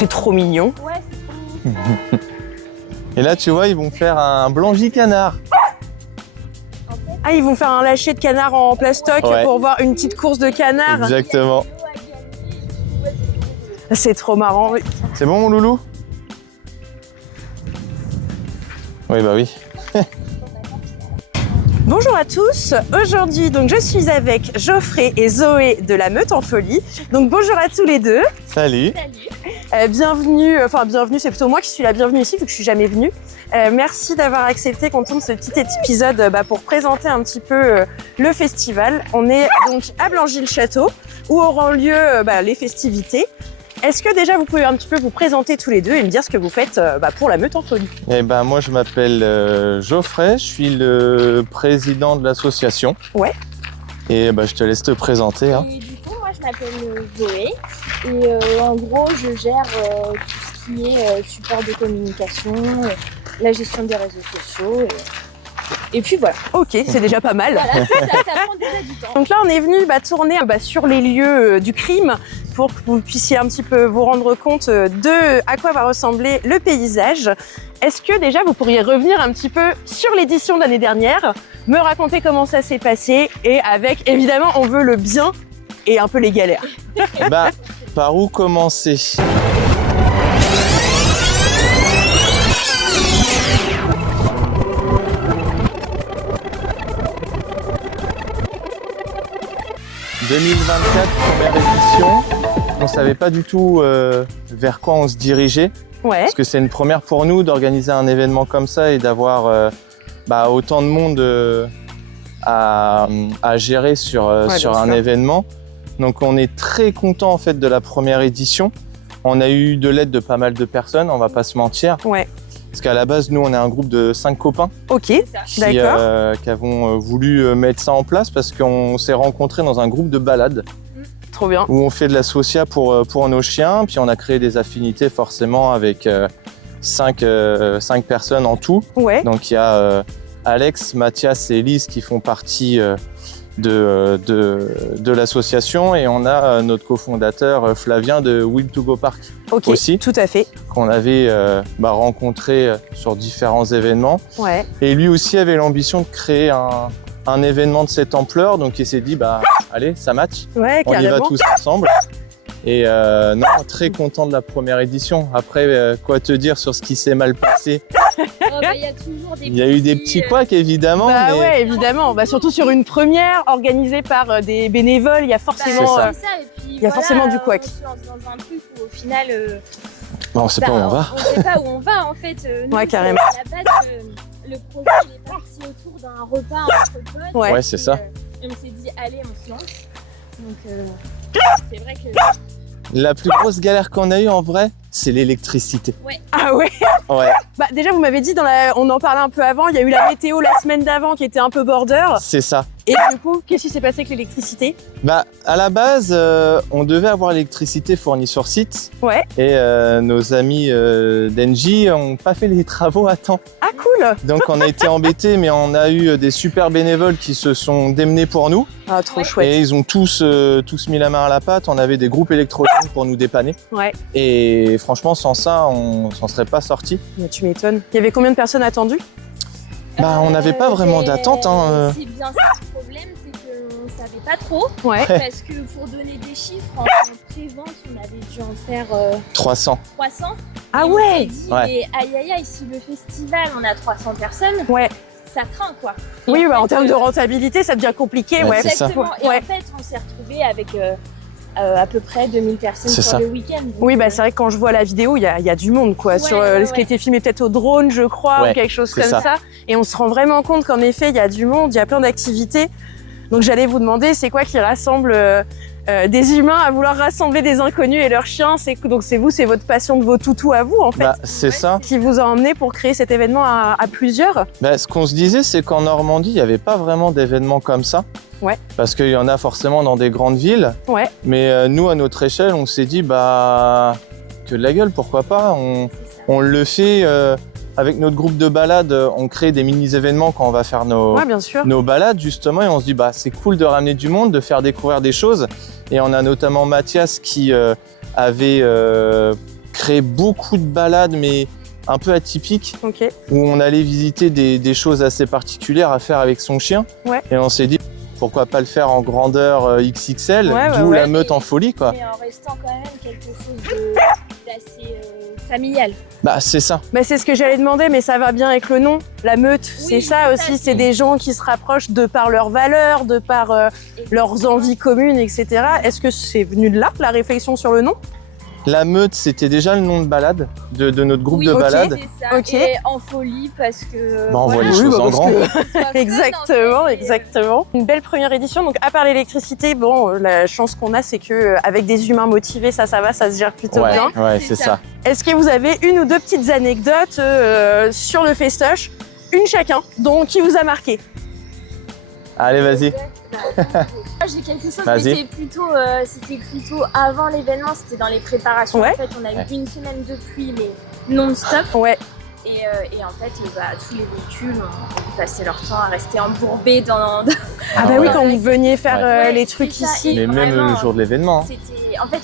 C'est trop mignon. Ouais, c'est trop mignon. Et là, tu vois, ils vont faire un blanchi canard. Ah, ils vont faire un lâcher de canard en plastoc pour voir une petite course de canard. Exactement. C'est trop marrant. C'est bon, mon loulou? Oui, bah oui. Bonjour à tous, aujourd'hui donc je suis avec Geoffrey et Zoé de la Meute en Folie. Donc bonjour à tous les deux. Salut. Bienvenue, c'est plutôt moi qui suis la bienvenue ici vu que je suis jamais venue. Merci d'avoir accepté qu'on tourne ce petit épisode pour présenter un petit peu le festival. On est donc à Blangy-le-Château où auront lieu les festivités. Est-ce que déjà vous pouvez un petit peu vous présenter tous les deux et me dire ce que vous faites pour la Meute en Folie? Eh ben moi je m'appelle Geoffrey, je suis le président de l'association. Ouais. Et je te laisse te présenter. Hein. Et du coup moi je m'appelle Zoé et en gros je gère tout ce qui est support de communication, la gestion des réseaux sociaux et puis voilà. Ok, c'est déjà pas mal. Voilà, ça prend déjà du temps. Donc là on est venu tourner sur les lieux du crime pour que vous puissiez un petit peu vous rendre compte de à quoi va ressembler le paysage. Est-ce que déjà vous pourriez revenir un petit peu sur l'édition de l'année dernière, me raconter comment ça s'est passé et avec évidemment on veut le bien et un peu les galères. Par où commencer? « 2024, première édition. On ne savait pas du tout vers quoi on se dirigeait. Ouais. Parce que c'est une première pour nous d'organiser un événement comme ça et d'avoir autant de monde à gérer sur un événement. Donc on est très content en fait de la première édition. On a eu de l'aide de pas mal de personnes, on va pas se mentir. Ouais. Parce qu'à la base, nous, on est un groupe de 5 copains qui avons voulu mettre ça en place parce qu'on s'est rencontrés dans un groupe de balade. Trop bien. Où on fait de la socia pour nos chiens. Puis on a créé des affinités forcément avec 5 personnes en tout. Ouais. Donc il y a Alex, Mathias et Elise qui font partie de l'association et on a notre cofondateur Flavien de Will to Go Park aussi, tout à fait, qu'on avait rencontré sur différents événements. Ouais. Et lui aussi avait l'ambition de créer un événement de cette ampleur, donc il s'est dit allez, ça match, ouais, on y va tous ensemble. Et non, très content de la première édition. Après, quoi te dire sur ce qui s'est mal passé? Il y a eu des petits couacs évidemment. Mais... ouais, évidemment. Surtout sur une première organisée par des bénévoles, il y a forcément, forcément du couac. Dans un truc où au final, on ne sait pas où on va. On ne sait pas où on va en fait. Nous, ouais, carrément. À la base, le projet est parti autour d'un repas entre potes. Ouais, c'est ça. Et on s'est dit allez, on se lance. Donc c'est vrai que... La plus grosse galère qu'on a eue en vrai, c'est l'électricité. Ouais. Ah ouais? Ouais. Déjà, vous m'avez dit, on en parlait un peu avant, il y a eu la météo la semaine d'avant qui était un peu border. C'est ça. Et du coup, qu'est-ce qui s'est passé avec l'électricité? À la base, on devait avoir l'électricité fournie sur site. Ouais. Et nos amis d'Engie n'ont pas fait les travaux à temps. Ah cool. Donc on a été embêtés, mais on a eu des super bénévoles qui se sont démenés pour nous. Ah, trop chouette. Et ils ont tous mis la main à la pâte. On avait des groupes électrogènes pour nous dépanner. Ouais. Et franchement, sans ça, on s'en serait pas sorti. Mais tu m'étonnes. Il y avait combien de personnes attendues? On n'avait pas vraiment d'attente. C'est bien ça le problème, c'est qu'on ne savait pas trop. Ouais. Parce que pour donner des chiffres, en pré-vente, on avait dû en faire 300. 300. Ah et ouais. on s'est dit, mais aïe, si le festival, on a 300 personnes, ouais. Ça craint quoi. Et oui, en termes de rentabilité, ça devient compliqué. Ouais. Exactement. Et en fait, on s'est retrouvés avec à peu près 2000 personnes sur le week-end. Oui, c'est vrai que quand je vois la vidéo, il y a du monde quoi. Sur ce qui a été filmé peut-être au drone, je crois, ou quelque chose comme ça. Et on se rend vraiment compte qu'en effet, il y a du monde, il y a plein d'activités. Donc j'allais vous demander, c'est quoi qui rassemble des humains à vouloir rassembler des inconnus et leurs chiens? Donc c'est vous, c'est votre passion de vos toutous à vous en fait. C'est ça. Qui vous a emmené pour créer cet événement à plusieurs? Ce qu'on se disait, c'est qu'en Normandie, il n'y avait pas vraiment d'événements comme ça. Ouais. Parce qu'il y en a forcément dans des grandes villes. Ouais. Mais nous, à notre échelle, on s'est dit, que de la gueule, pourquoi pas. On le fait avec notre groupe de balade, on crée des mini-événements quand on va faire nos balades, justement. Et on se dit, c'est cool de ramener du monde, de faire découvrir des choses. Et on a notamment Mathias qui avait créé beaucoup de balades, mais un peu atypiques, Ok. où on allait visiter des choses assez particulières à faire avec son chien. Ouais. Et on s'est dit, pourquoi pas le faire en grandeur XXL, Ouais, d'où ouais. la meute en folie, quoi. Mais en restant quand même quelque chose d'assez familial. Bah, c'est ça. Bah, c'est ce que j'allais demander, mais ça va bien avec le nom. La meute, Oui, c'est ça aussi. C'est des gens qui se rapprochent de par leurs valeurs, de par leurs envies communes, etc. Est-ce que c'est venu de là, la réflexion sur le nom? La meute, c'était déjà le nom de balade, de notre groupe de ok, balade. c'est ça. Ok. Et en folie parce que. Bah, on voit les Oui, choses bah, en parce grand. que- Exactement, exactement. Une belle première édition. Donc, à part l'électricité, bon, la chance qu'on a, c'est que avec des humains motivés, ça va, ça se gère plutôt Ouais, bien. ouais, C'est c'est ça. ça. Est-ce que vous avez une ou deux petites anecdotes sur le festoche? Une chacun, donc qui vous a marqué? Allez, vas-y. J'ai quelque chose, Vas-y. mais c'était plutôt avant l'événement, c'était dans les préparations. Ouais. En fait, on a eu une semaine de pluie, mais non-stop. Ouais. Et en fait, tous les véhicules ont passé leur temps à rester embourbés dans. Ah Ah bah oui, ouais. quand vous veniez faire Ouais, les c'est trucs ça. ici. Mais même Vraiment, le jour de l'événement. En fait,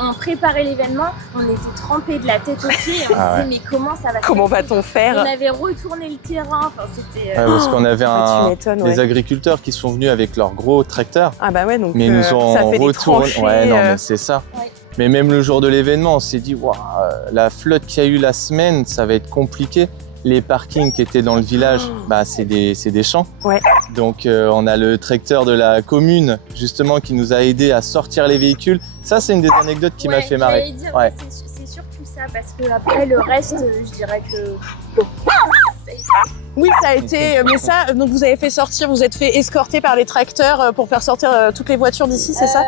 on préparait l'événement, on était trempés de la tête aux pieds, et on Ah se ouais. disait, mais comment ça va se Comment passer? va-t-on On faire? avait retourné le terrain, enfin c'était. Ouais, parce qu'on avait Ah, tu m'étonnes, des ouais. agriculteurs qui sont venus avec leurs gros tracteurs, Ah bah ouais, donc mais ils nous ont ça fait des retourné. tranchées. Ouais, non, mais c'est ça. Ouais. Mais même le jour de l'événement, on s'est dit, waouh, la flotte qu'il y a eu la semaine, ça va être compliqué. Les parkings qui étaient dans le village, bah, c'est des champs. Ouais. Donc on a le tracteur de la commune justement qui nous a aidé à sortir les véhicules. Ça, c'est une des anecdotes qui m'a fait marrer. j'allais dire, Ouais. c'est surtout ça, parce que après le reste, je dirais que. Oui, ça a été. Mais ça, donc vous avez fait sortir, vous êtes fait escorter par les tracteurs pour faire sortir toutes les voitures d'ici, c'est ça?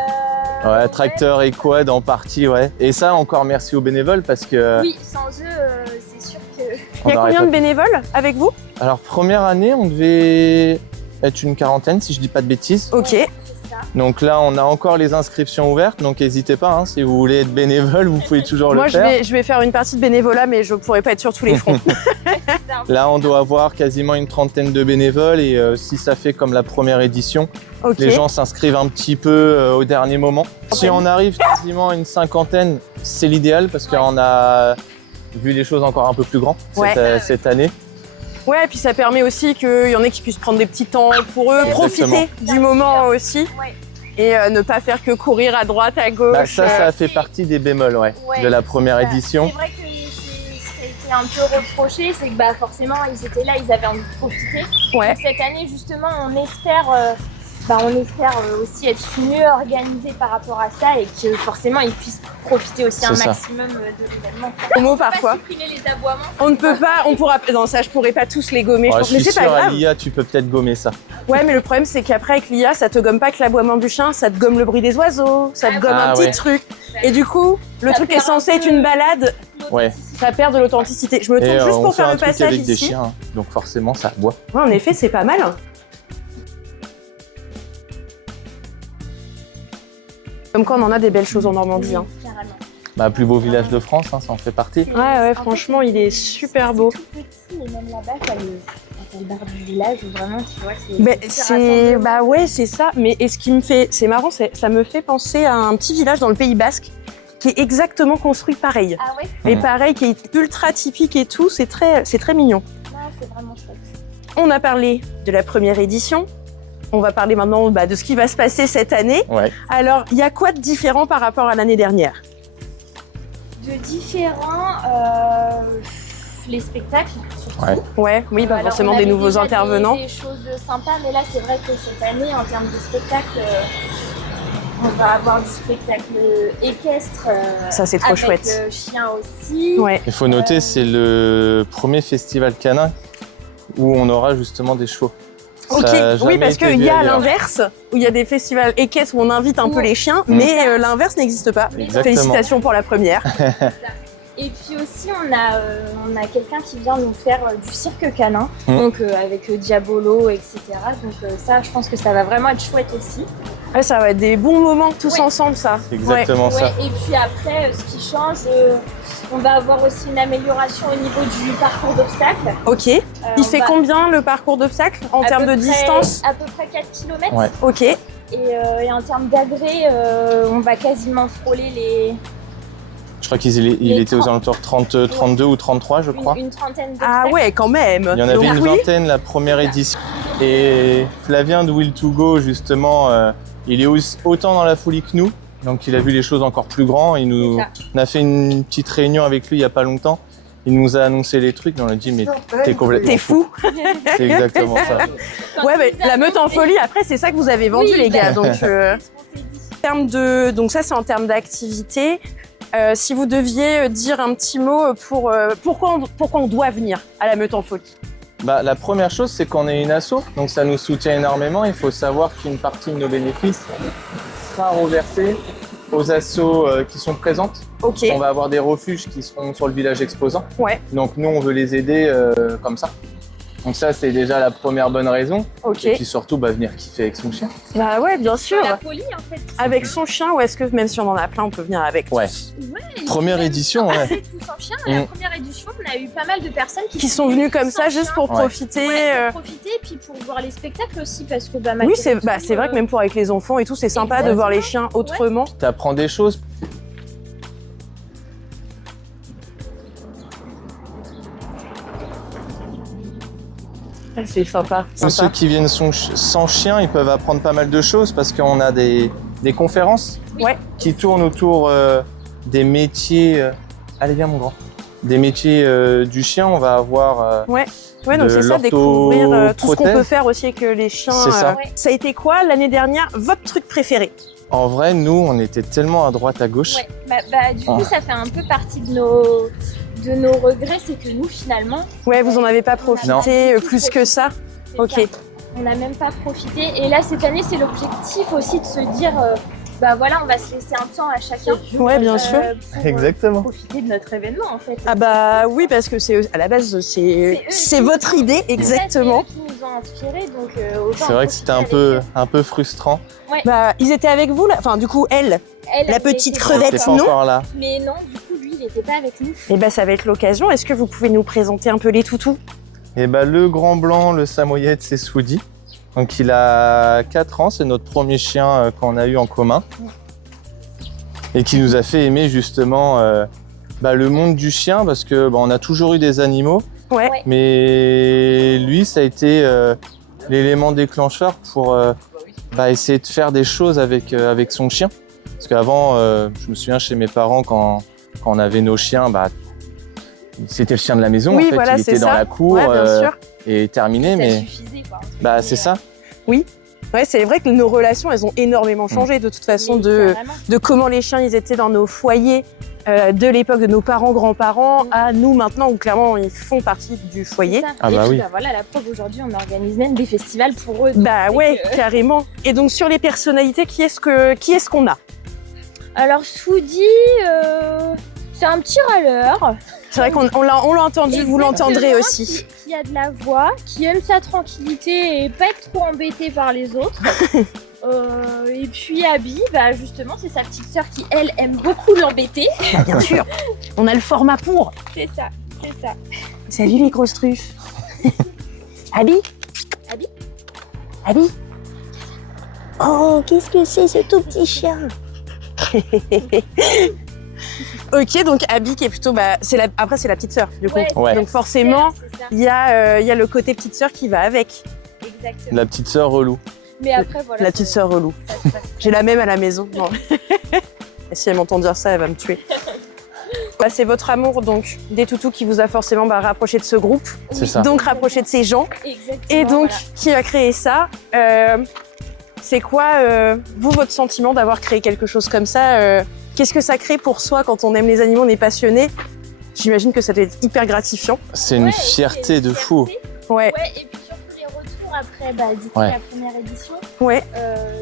Ouais, tracteur et quad en partie, ouais. Et ça, encore merci aux bénévoles parce que. Oui, sans eux, c'est sûr que. Il y a on aurait combien pas de bénévoles avec vous? Alors, première année, on devait être une quarantaine, si je dis pas de bêtises. Ok. C'est ça. Donc là, on a encore les inscriptions ouvertes, donc n'hésitez pas, hein, si vous voulez être bénévole, vous pouvez toujours Moi, le faire. je vais faire une partie de bénévolat, mais je pourrais pas être sur tous les fronts. Là, on doit avoir quasiment une trentaine de bénévoles et si ça fait comme la première édition, Ok. les gens s'inscrivent un petit peu au dernier moment. Si on arrive quasiment à une cinquantaine, c'est l'idéal parce qu'on a vu les choses encore un peu plus grands Ouais. cette année. Ouais, et puis ça permet aussi qu'il y en ait qui puissent prendre des petits temps pour eux, Exactement. profiter du moment aussi. Ouais. Et ne pas faire que courir à droite, à gauche. Bah, ça a fait partie des bémols Ouais, de la première c'est ça. édition. C'est vrai que ce qui a été un peu reproché, c'est que bah, forcément, ils étaient là, ils avaient envie de profiter. Ouais. Donc, cette année, justement, on espère aussi être mieux organisé par rapport à ça et que forcément, ils puissent profiter aussi un C'est ça. maximum de l'événement. Au mot On peut pas parfois. supprimer les aboiements. On ne peut pas, on pourra. Non, ça, je pourrais pas tous les gommer. Ouais, je je pense. Mais suis c'est pas sûr, à grave. l'IA, tu peux peut-être gommer ça. Ouais, mais le problème, c'est qu'après, avec l'IA, ça te gomme pas que l'aboiement du chien, ça te gomme le bruit des oiseaux, ça te gomme un petit ouais. truc. Et du coup, le Ça truc est perd un censé être peu une balade, Ouais. ça perd de l'authenticité. Je me tourne Et juste on pour fait faire un le truc passage avec des ici. chiens, hein. Donc forcément, ça boit. Ouais, en effet, c'est pas mal. Comme quoi, on en a des belles choses en Normandie. Hein. Carrément. Bah, plus beau village de France, hein, ça en fait partie. C'est- Ouais, ouais, en franchement, fait, il est super beau. C'est tout petit et même là-bas, t'as le bar du village où vraiment tu vois que c'est. Mais super c'est, rassemblé. bah ouais, c'est ça. Mais et ce qui me fait, c'est marrant, ça me fait penser à un petit village dans le Pays Basque qui est exactement construit pareil. Ah ouais, Et Mhm. pareil, qui est ultra typique et tout. C'est très mignon. non, c'est vraiment chouette. On a parlé de la première édition. On va parler maintenant de ce qui va se passer cette année. Ouais. Alors, il y a quoi de différent par rapport à l'année dernière? De différents, les spectacles surtout. Ouais. Ouais, oui, bah Alors, forcément on des avait nouveaux déjà intervenants. Des choses sympas, mais là c'est vrai que cette année, en termes de spectacle, on va avoir du spectacle équestre. Ça, c'est trop avec, chouette. Chien aussi. Ouais. Il faut noter, c'est le premier festival canin où on aura justement des chevaux. Ok, Ça a oui, jamais parce été qu'il vu y a ailleurs. l'inverse, où il y a des festivals équestres où on invite un peu les chiens, Mm. mais l'inverse n'existe pas. Exactement. Félicitations pour la première. Et puis aussi, on a quelqu'un qui vient nous faire du cirque canin, Mm. donc avec Diabolo, etc. Donc ça, je pense que ça va vraiment être chouette aussi. Ouais, ça va être des bons moments tous Ouais. ensemble, ça. C'est exactement ça. Ouais, et puis après, ce qui change, on va avoir aussi une amélioration au niveau du parcours d'obstacles. Ouais. Ok. Il fait combien le parcours d'obstacles en termes de distance? À peu près 4 km. Ouais. Ok. Et en termes d'agrès, on va quasiment frôler les. Je crois qu'il était aux alentours de 32 ou 33, je crois. Une trentaine de Ah ouais, quand même. Il y en avait une vingtaine la première édition. Et Flavien de Will to Go, justement, il est autant dans la folie que nous. Donc il a vu les choses encore plus grands. On a fait une petite réunion avec lui il n'y a pas longtemps. Il nous a annoncé les trucs, on a dit mais t'es complètement fou. C'est exactement ça. Ouais, mais la meute en folie, après c'est ça que vous avez vendu les gars. Donc, donc ça c'est en termes d'activité. Si vous deviez dire un petit mot pour pourquoi on doit venir à la meute en folie. Bah, la première chose, c'est qu'on est une asso, donc ça nous soutient énormément. Il faut savoir qu'une partie de nos bénéfices sera reversée aux assos qui sont présentes. Ok. On va avoir des refuges qui seront sur le village exposant. Ouais. Donc nous, on veut les aider comme ça. Donc ça, c'est déjà la première bonne raison. Ok. Et puis surtout, venir kiffer avec son chien. Bah ouais, bien sûr. La folie, en fait. Avec son chien, ou est-ce que même si on en a plein, on peut venir avec? Ouais. Première édition, ouais. Tous en chien. La première édition, on a eu pas mal de personnes qui sont venues comme ça juste pour profiter. Pour profiter et puis pour voir les spectacles aussi parce que oui, c'est vrai que même pour avec les enfants et tout, c'est sympa de voir les chiens autrement. Tu apprends des choses. C'est sympa. Ceux qui viennent sans chien, ils peuvent apprendre pas mal de choses parce qu'on a des conférences qui tournent autour des métiers. Allez, viens, mon grand. Des métiers du chien. On va avoir. Ouais, donc c'est ça, découvrir tout ce qu'on peut faire aussi avec les chiens. C'est ça. Ça a été quoi l'année dernière votre truc préféré? En vrai, nous, on était tellement à droite, à gauche. Ouais, du coup, ça fait un peu partie de nos regrets, c'est que nous, finalement... Ouais, vous en avez pas profité plus que ça? Ok. Ça. On n'a même pas profité. Et là, cette année, c'est l'objectif aussi de se dire, voilà, on va se laisser un temps à chacun. Ouais, bien sûr. Exactement. Profiter de notre événement, en fait. Ah bah oui, parce que c'est à la base, c'est votre idée, exactement. C'est eux qui nous ont inspirés, donc c'est vrai que c'était un peu frustrant. Ouais. Bah, ils étaient avec vous, là. Enfin, du coup, elle la petite crevette, non? Encore là. Mais non, du coup, lui, il n'était pas avec nous. Et bah, ça va être l'occasion. Est-ce que vous pouvez nous présenter un peu les toutous? Et bah, le grand blanc, le samoyed, c'est Swoody. Donc, il a 4 ans. C'est notre premier chien qu'on a eu en commun. Et qui nous a fait aimer justement le monde du chien parce que on a toujours eu des animaux. Ouais. Mais lui, ça a été l'élément déclencheur pour essayer de faire des choses avec son chien. Parce qu'avant, je me souviens chez mes parents, quand on avait nos chiens, c'était le chien de la maison. Oui, en fait. voilà, il était dans la cour et terminé. Ça suffisait, quoi. C'est ça. Oui. Ouais, c'est vrai que nos relations, elles ont énormément changé de toute façon de comment les chiens ils étaient dans nos foyers de l'époque de nos parents, grands-parents à nous maintenant où clairement ils font partie du foyer. Ah bah oui. Voilà, la preuve aujourd'hui, on organise même des festivals pour eux. Bah ouais, carrément. Et donc sur les personnalités, qui est-ce qu'on a? Alors Swoody, c'est un petit râleur. C'est vrai qu'on l'a entendu, vous l'entendrez aussi. Qui a de la voix, qui aime sa tranquillité et pas être trop embêté par les autres. Et puis Abby, justement, c'est sa petite sœur qui, elle, aime beaucoup l'embêter. Bien sûr, on a le format pour. C'est ça. Salut les grosses truffes. Abby. Oh, qu'est-ce que c'est ce tout petit chien? Ok, donc Abby qui est plutôt, après c'est la petite sœur du coup. Ouais. Donc forcément, il y a le côté petite sœur qui va avec. Exactement. La petite sœur relou. Mais après voilà. La petite sœur relou. J'ai la même à la maison. Non. Et si elle m'entend dire ça, elle va me tuer. C'est votre amour donc des toutous qui vous a forcément rapproché de ce groupe. C'est ça. Donc rapproché de ces gens. Exactement. Et donc qui a créé ça? C'est quoi vous votre sentiment d'avoir créé quelque chose comme ça? Qu'est-ce que ça crée pour soi quand on aime les animaux, on est passionné? J'imagine que ça doit être hyper gratifiant. C'est une fierté de fou. Ouais. Et puis surtout les retours après du coup, la première édition. Ouais.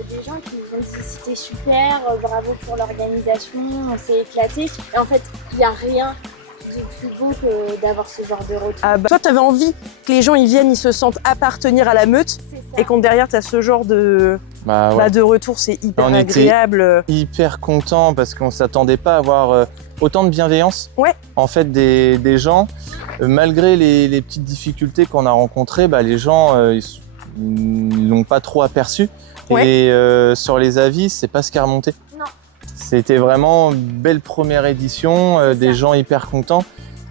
Des gens qui nous ont dit c'était super, bravo pour l'organisation, on s'est éclaté. Et en fait, il n'y a rien de plus beau que d'avoir ce genre de retour. Toi, tu avais envie que les gens ils viennent, ils se sentent appartenir à la meute. Et quand derrière, tu as ce genre de retour, c'est hyper agréable. On était hyper contents parce qu'on ne s'attendait pas à avoir autant de bienveillance. Ouais. En fait, des gens, malgré les petites difficultés qu'on a rencontrées, les gens ils l'ont pas trop aperçu. Ouais. Et sur les avis, c'est pas ce qui est remonté. Non. C'était vraiment une belle première édition, des gens hyper contents.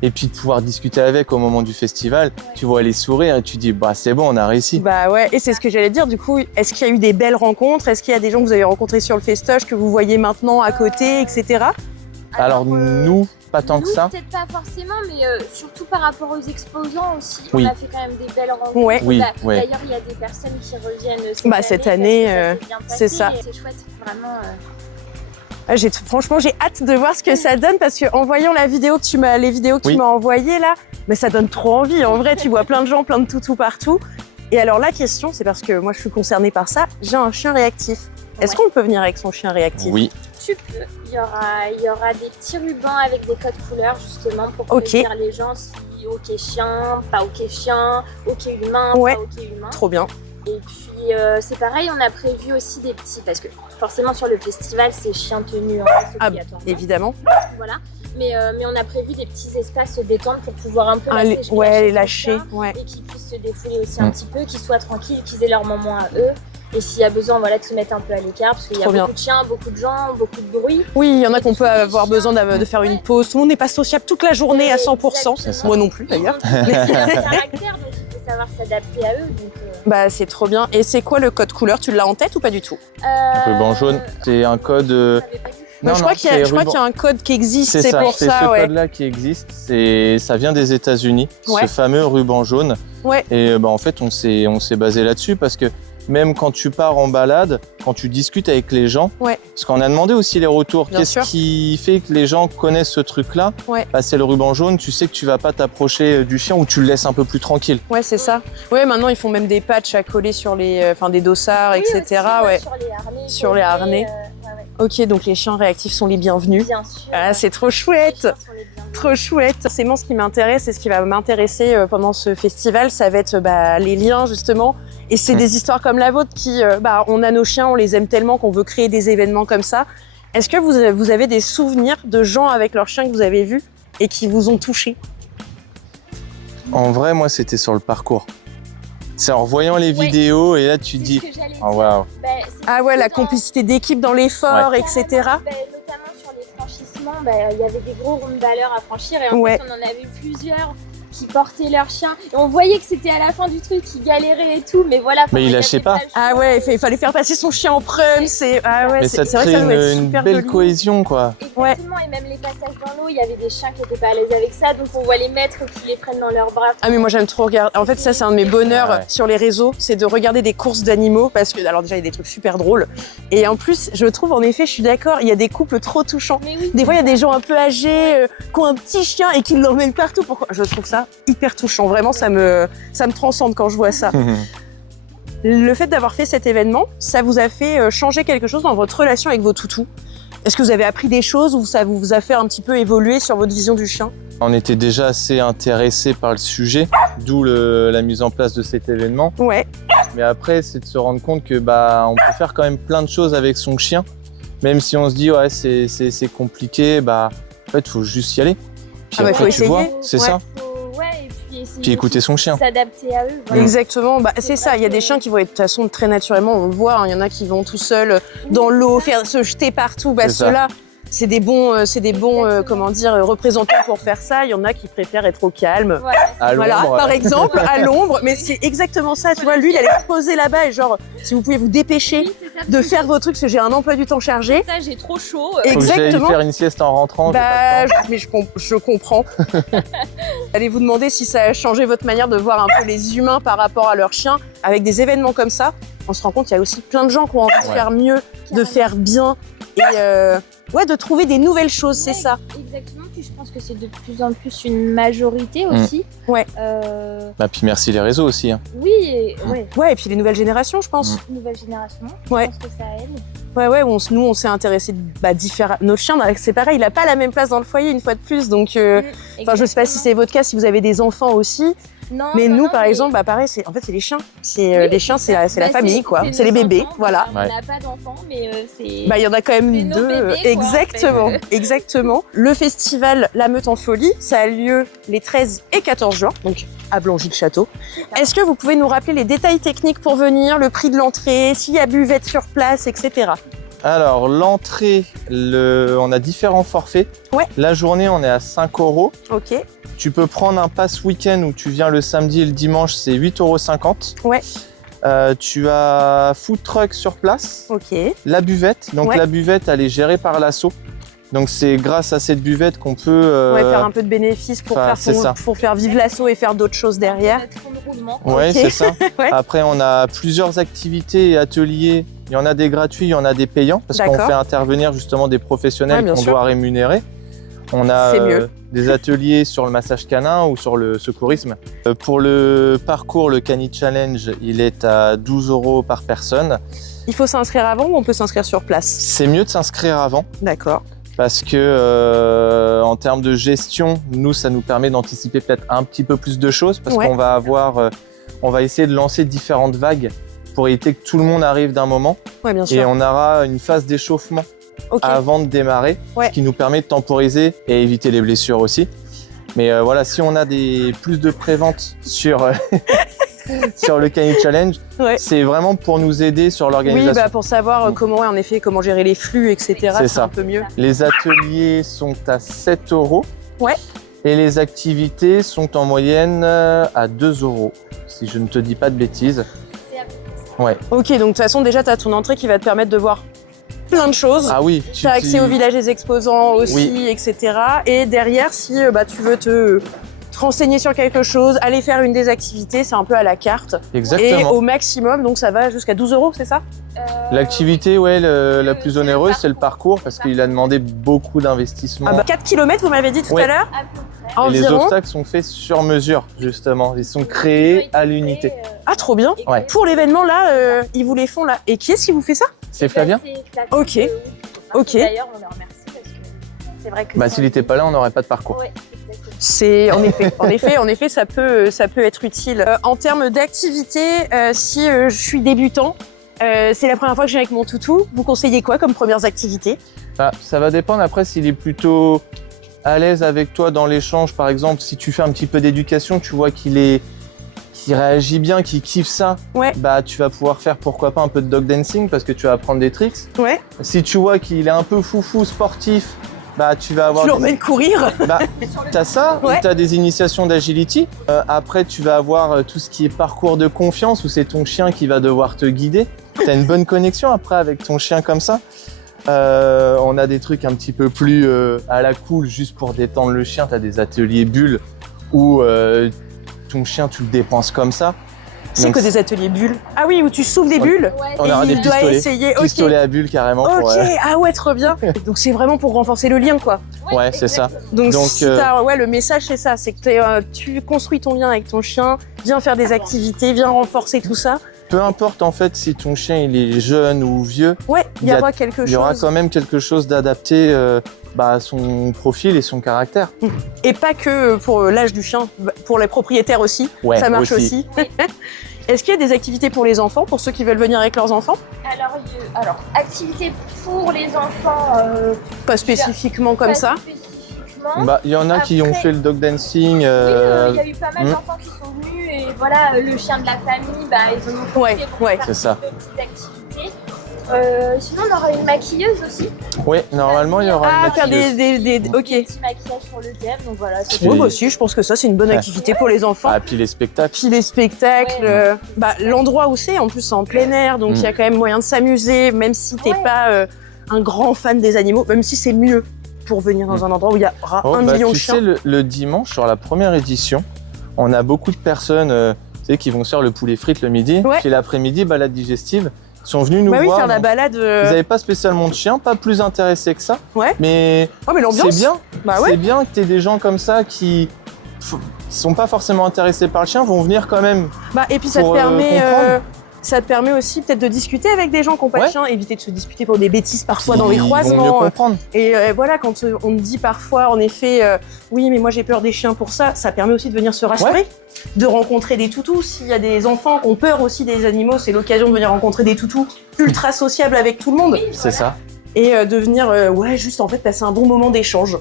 Et puis de pouvoir discuter avec au moment du festival, tu vois les sourires et tu dis bah c'est bon, on a réussi. Bah ouais, et c'est ce que j'allais dire du coup, est-ce qu'il y a eu des belles rencontres? Est-ce qu'il y a des gens que vous avez rencontrés sur le festoche que vous voyez maintenant à côté, etc. Alors nous, pas tant que ça. Peut-être pas forcément, mais surtout par rapport aux exposants aussi. Oui. On a fait quand même des belles rencontres. Ouais. Oui, ouais. D'ailleurs, il y a des personnes qui reviennent cette année, c'est ça. C'est chouette, vraiment. Franchement, j'ai hâte de voir ce que ça donne parce qu'en voyant les vidéos que tu m'as envoyées là, mais ça donne trop envie. En vrai, tu vois plein de gens, plein de toutous partout. Et alors la question, c'est parce que moi je suis concernée par ça, j'ai un chien réactif. Est-ce qu'on peut venir avec son chien réactif? Oui. Tu peux. Il y aura des petits rubans avec des codes couleurs justement pour prévenir les gens si ok chien, pas ok chien, ok humain, pas ok humain. Trop bien. Et puis c'est pareil, on a prévu aussi des petits, parce que forcément sur le festival c'est chien tenu en race obligatoirement. Évidemment. Voilà. Mais on a prévu des petits espaces détente pour pouvoir un peu les lâcher. Et qu'ils puissent se défouler aussi un petit peu, qu'ils soient tranquilles, qu'ils aient leur moment à eux. Et s'il y a besoin de se mettre un peu à l'écart, parce qu'il y a beaucoup de chiens, beaucoup de gens, beaucoup de bruit. Oui, il y en a qu'on peut avoir besoin de faire une pause. Tout le monde n'est pas sociable toute la journée à 100%. Moi non plus d'ailleurs. Ils ont un caractère, donc il faut savoir s'adapter à eux. Donc, Bah c'est trop bien. Et c'est quoi le code couleur? Tu l'as en tête ou pas du tout? Ruban jaune, c'est un code... je crois qu'il y a un code qui existe, c'est pour ça. C'est ce code-là qui existe, ça vient des États-Unis, ce fameux ruban jaune. Et en fait, on s'est basé là-dessus parce que même quand tu pars en balade, quand tu discutes avec les gens, parce qu'on a demandé aussi les retours, qu'est-ce qui fait que les gens connaissent ce truc-là? C'est le ruban jaune, tu sais que tu vas pas t'approcher du chien ou tu le laisses un peu plus tranquille. Ouais, c'est ça. Ouais, maintenant ils font même des patchs à coller sur des dossards, etc. Aussi, sur les harnais. Ok, donc les chiens réactifs sont les bienvenus. Bien sûr. Ah, c'est trop chouette. Trop chouette. Forcément, ce qui m'intéresse et ce qui va m'intéresser pendant ce festival, ça va être les liens justement. Et c'est des histoires comme la vôtre qui, on a nos chiens, on les aime tellement qu'on veut créer des événements comme ça. Est-ce que vous avez des souvenirs de gens avec leurs chiens que vous avez vus et qui vous ont touché? En vrai, moi, c'était sur le parcours. C'est en voyant les vidéos et là, tu dis, oh waouh. Ah ouais, la complicité d'équipe dans l'effort, etc. Notamment sur les franchissements, il y avait des gros rondalleurs à franchir et en fait, on en avait plusieurs qui portaient leur chien. Et on voyait que c'était à la fin du truc, qui galéraient et tout, mais voilà. Mais il lâchait pas. Ah ouais, il fallait faire passer son chien en preuve. Mais ça crée une belle cohésion, quoi. Exactement, et même les passages dans l'eau, il y avait des chiens qui n'étaient pas à l'aise avec ça, donc on voit les maîtres qui les prennent dans leurs bras. Ah mais moi j'aime trop regarder. En fait, ça c'est un de mes bonheurs sur les réseaux, c'est de regarder des courses d'animaux parce que, alors déjà il y a des trucs super drôles et en plus je trouve en effet, je suis d'accord, il y a des couples trop touchants. Des fois il y a des gens un peu âgés qui ont un petit chien et qui l'emmènent partout. Pourquoi? Je trouve ça hyper touchant. Vraiment, ça me transcende quand je vois ça. Le fait d'avoir fait cet événement, ça vous a fait changer quelque chose dans votre relation avec vos toutous? Est-ce que vous avez appris des choses ou ça vous a fait un petit peu évoluer sur votre vision du chien? On était déjà assez intéressés par le sujet, d'où la mise en place de cet événement. Ouais. Mais après, c'est de se rendre compte que on peut faire quand même plein de choses avec son chien. Même si on se dit c'est compliqué, en fait, il faut juste y aller. Puis après, faut essayer. Vois, c'est ça. Puis écouter son chien. S'adapter à eux. Voilà. Exactement, c'est ça. Il y a des chiens qui vont être de toute façon très naturellement, on le voit, il y en a qui vont tout seuls dans l'eau, se jeter partout. Ceux-là, c'est des bons, représentants pour faire ça. Il y en a qui préfèrent être au calme. Voilà, par exemple, à l'ombre. Mais c'est exactement ça. Tu vois, lui, il allait se poser là-bas et genre, si vous pouvez vous dépêcher de faire vos trucs, parce que j'ai un emploi du temps chargé. Ça, j'ai trop chaud. Exactement. Faut que faire une sieste en rentrant. Mais je comprends. Allez vous demander si ça a changé votre manière de voir un peu les humains par rapport à leurs chiens. Avec des événements comme ça, on se rend compte qu'il y a aussi plein de gens qui ont envie de faire mieux, de faire bien et de trouver des nouvelles choses, c'est ça. Exactement, puis je pense que c'est de plus en plus une majorité aussi. Puis merci les réseaux aussi. Hein. Oui, et puis les nouvelles générations, je pense. Nouvelles générations, je pense que ça aide. Nous on s'est intéressés différemment. Notre chien, c'est pareil, il n'a pas la même place dans le foyer une fois de plus, donc je ne sais pas si c'est votre cas, si vous avez des enfants aussi. Non, mais nous, par exemple, pareil, c'est les chiens. Les chiens, c'est la famille, quoi. C'est les bébés, enfants, voilà. On n'a pas d'enfants, mais c'est. Il y en a quand même deux. Bébés, exactement, exactement. Le festival La Meute en Folie, ça a lieu les 13 et 14 juin, donc à Blangy-le-Château. Est-ce que vous pouvez nous rappeler les détails techniques pour venir, le prix de l'entrée, s'il y a buvette sur place, etc. Alors, l'entrée, on a différents forfaits. Ouais. La journée, on est à 5 €. Ok. Tu peux prendre un pass week-end où tu viens le samedi et le dimanche, c'est 8,50 €. Ouais. Tu as food truck sur place, Ok. la buvette. Donc Ouais. la buvette, elle est gérée par l'asso. Donc c'est grâce à cette buvette qu'on peut faire un peu de bénéfices pour, pour faire vivre l'asso et faire d'autres choses derrière. Notre fond de roulement. Ouais, Ok. c'est ça. Ouais. Après, on a plusieurs activités et ateliers. Il y en a des gratuits, il y en a des payants, parce qu'on D'accord. fait intervenir justement des professionnels Ouais, bien qu'on sûr. doit rémunérer. On a C'est mieux. des ateliers sur le massage canin ou sur le secourisme. Pour le parcours, le Cani Challenge, il est à 12 € par personne. Il faut s'inscrire avant ou on peut s'inscrire sur place? C'est mieux de s'inscrire avant. D'accord. Parce que en termes de gestion, nous, ça nous permet d'anticiper peut-être un petit peu plus de choses parce Ouais. qu'on va avoir, on va essayer de lancer différentes vagues pour éviter que tout le monde arrive d'un moment. Ouais, bien Et sûr. on aura une phase d'échauffement Ok. avant de démarrer, Ouais. ce qui nous permet de temporiser et éviter les blessures aussi. Mais voilà, si on a plus de préventes sur sur le Cani Challenge, Ouais. c'est vraiment pour nous aider sur Oui, l'organisation. bah pour savoir comment, en effet, comment gérer les flux, etc. C'est C'est ça. un peu mieux. Les ateliers sont à 7 €. Ouais. Et les activités sont en moyenne à 2 €, si je ne te dis pas de bêtises. C'est à peu près ça. Ouais. Ok, donc de toute façon, déjà, tu as ton entrée qui va te permettre de voir plein de choses. Ah oui. Tu as accès au village des exposants aussi, Oui. etc. Et derrière, si tu veux te renseigner sur quelque chose, aller faire une des activités, c'est un peu à la carte. Et Exactement. au maximum, donc ça va jusqu'à 12 €, c'est ça? L'activité la plus onéreuse, c'est le parcours parce qu'il a demandé beaucoup d'investissement. 4 km, vous m'avez dit tout Ouais. à l'heure? À peu près. Et les Environ. obstacles sont faits sur mesure, justement. Ils sont créés à l'unité. Ah, trop bien. Ouais. Pour l'événement, là, ils vous les font là. Et qui est-ce qui vous fait ça? C'est Flavien? Ok. Ok. D'ailleurs, on les remercie parce que c'est vrai que. Bah, s'il n'était pas là, on n'aurait pas de parcours. Ouais, exactement. C'est en effet, ça peut être utile. En termes d'activité, si je suis débutant, c'est la première fois que je viens avec mon toutou, vous conseillez quoi comme premières activités? Bah, ça va dépendre après s'il est plutôt à l'aise avec toi dans l'échange. Par exemple, si tu fais un petit peu d'éducation, tu vois qu'il réagit bien, qu'il kiffe ça, Ouais. bah tu vas pouvoir faire pourquoi pas un peu de dog dancing parce que tu vas apprendre des tricks. Ouais. Si tu vois qu'il est un peu foufou sportif, bah tu vas avoir Tu l'emmènes courir? bah, t'as ça, Ouais. ou t'as des initiations d'agility. Après, tu vas avoir tout ce qui est parcours de confiance où c'est ton chien qui va devoir te guider. T'as une bonne connexion après avec ton chien comme ça. On a des trucs un petit peu plus à la cool, juste pour détendre le chien. T'as des ateliers bulles où ton chien, tu le dépenses comme ça. C'est Donc, que des ateliers bulles. Ah oui, où tu souffles des bulles Ouais, On et aura des il doit pistolets. essayer. Ok. Pistolet à bulles carrément. Pour, Ok, ah ouais, trop bien. Donc c'est vraiment pour renforcer le lien, quoi. Ouais, c'est ça. Donc, Donc, si le message c'est ça, c'est que tu construis ton lien avec ton chien, viens faire des activités, viens renforcer tout ça. Peu importe en fait si ton chien il est jeune ou vieux, Ouais, il Il y y a- aura quelque il y aura chose. quand même quelque chose d'adapté à son profil et son caractère. Et pas que pour l'âge du chien, pour les propriétaires aussi, Ouais, ça marche aussi. Est-ce qu'il y a des activités pour les enfants, pour ceux qui veulent venir avec leurs enfants? Alors, activité pour les enfants. Pas spécifiquement comme pas ça. Spécifiquement. Bah, il y en a qui ont Après- fait le dog dancing. Oui, il y a eu pas mal hmm. d'enfants qui sont venus et voilà, le chien de la famille, bah, ils en ont profité Ouais, pour ouais. faire C'est ça. des petites activités. Sinon, on aura une maquilleuse aussi. Oui, normalement il y aura Ah, une faire maquilleuse. des... Des Ok. petits maquillages sur le thème, donc voilà. ça Puis- Oui, bah aussi, je pense que ça, c'est une bonne Ouais. activité pour les enfants. Ah, puis les spectacles. Puis les spectacles, Ouais. l'endroit où c'est, en plus c'est en plein air, donc il y a quand même moyen de s'amuser, même si t'es Ouais. pas un grand fan des animaux, même si c'est mieux pour venir dans un endroit où il y aura Oh, 1 million de tu chiens. sais, le dimanche, sur la première édition, on a beaucoup de personnes tu sais, qui vont se faire le poulet frites le midi, Ouais. puis l'après-midi, balade digestive. Ils sont venus nous Bah oui, voir. faire la donc, balade. Ils n'avaient pas spécialement de chiens, pas plus intéressés que ça. Ouais. Mais Oh, mais l'ambiance. c'est bien. Bah ouais. C'est bien que tu aies des gens comme ça qui sont pas forcément intéressés par le chien, vont venir quand même. Bah, et puis ça te Pour, permet. comprendre. Ça te permet aussi peut-être de discuter avec des gens qui n'ont pas de Ouais. chien, éviter de se disputer pour des bêtises parfois dans les Ils vont mieux croisements. comprendre. Et voilà, quand on me dit parfois, en effet, oui, mais moi j'ai peur des chiens pour ça, ça permet aussi de venir se rassurer, de rencontrer des toutous. S'il y a des enfants qui ont peur aussi des animaux, c'est l'occasion de venir rencontrer des toutous ultra sociables avec tout le monde. C'est ça. Et de venir, juste en fait passer un bon moment d'échange.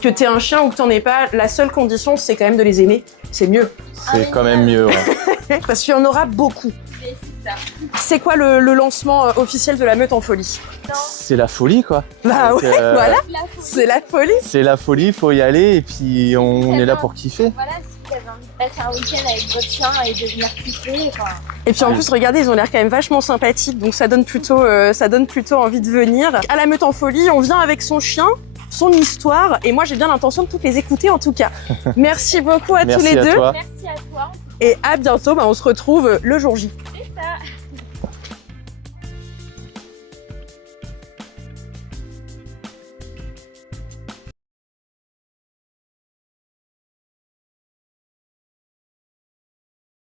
Que t'aies un chien ou que t'en aies pas, la seule condition c'est quand même de les aimer. C'est mieux. C'est quand même mieux. Ouais. Parce qu'il y en aura beaucoup. Oui, c'est ça. C'est quoi le lancement officiel de la Meute en folie? C'est la folie, quoi. Bah Donc, ouais, voilà, La folie. c'est la folie. C'est la folie, faut y aller et puis on est là pour kiffer. Voilà, si vous avez envie de passer un week-end avec votre chien et de venir kiffer, enfin... Et puis en plus, regardez, ils ont l'air quand même vachement sympathiques, donc ça donne plutôt envie de venir. À la Meute en folie, on vient avec son chien, son histoire, et moi j'ai bien l'intention de toutes les écouter en tout cas. Merci beaucoup à tous les deux. Toi. Merci à toi. Et à bientôt, on se retrouve le jour J.